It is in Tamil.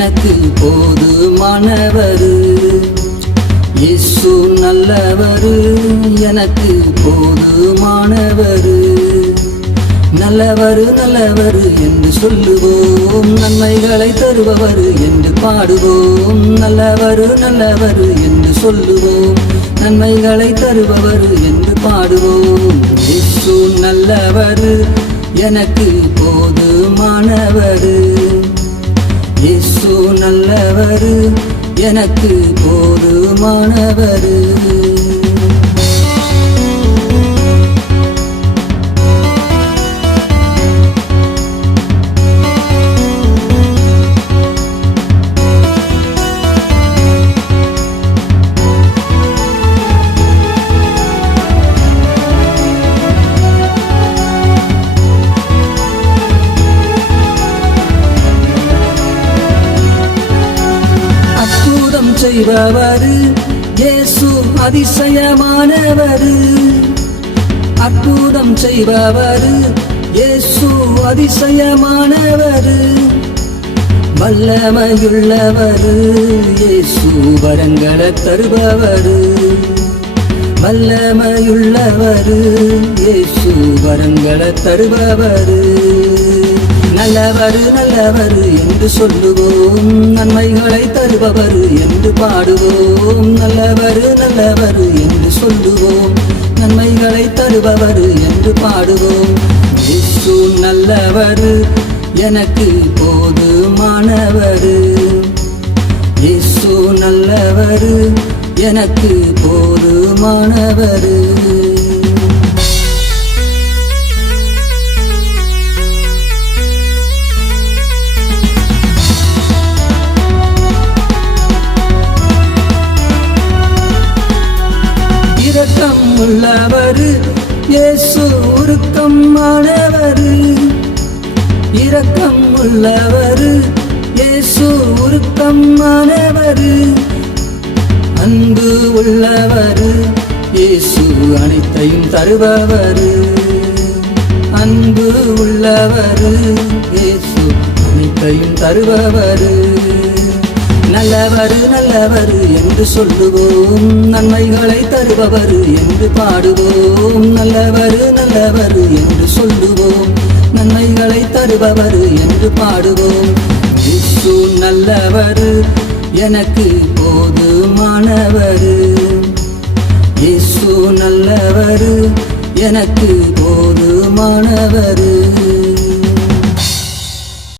எனக்கு போதுமானவரு. இயேசு நல்லவரு, எனக்கு போதுமானவரு. நல்லவரு நல்லவரு என்று சொல்லுவோம், நன்மைகளை தருபவரு என்று பாடுவோம். நல்லவரு நல்லவரு என்று சொல்லுவோம், நன்மைகளை தருபவரு என்று பாடுவோம். இயேசு நல்லவரு, எனக்கு போதுமானவரு. இயேசு நல்லவரு, எனக்கு போதுமானவரு. செய்பவரு இயேசு அதிசயமானவரு. அற்புதம் செய்பவரு இயேசு அதிசயமானவரு. வல்லமையுள்ளவரு இயேசு வரங்களை தருபவரு. வல்லமையுள்ளவரு இயேசு வரங்களை தருபவரு. நல்லவரு நல்லவரு என்று சொல்லுவோம், நன்மைகளை தருபவரு என்று பாடுவோம். நல்லவரு நல்லவரு என்று சொல்லுவோம், நன்மைகளை தருபவரு என்று பாடுவோம். இயேசு நல்லவரு, எனக்கு போதுமானவரு. இயேசு நல்லவரு, எனக்கு போதுமானவரு. இரக்கம் உள்ளவரு இயேசு உருக்கமானவரு. இரக்கம் உள்ளவரு இயேசு உருக்கமானவரு. அன்பு உள்ளவரு இயேசு அனைத்தையும் தருபவரு. அன்பு உள்ளவரு இயேசு அனைத்தையும் தருபவரு. நல்லவரு நல்லவரு என்று சொல்லுவோம், நன்மைகளை தருபவரு என்று பாடுவோம். நல்லவரு நல்லவரு என்று சொல்லுவோம், நன்மைகளை தருபவரு என்று பாடுவோம். இயேசு நல்லவரு, எனக்கு போதுமானவரு. இயேசு நல்லவரு, எனக்கு போதுமானவரு.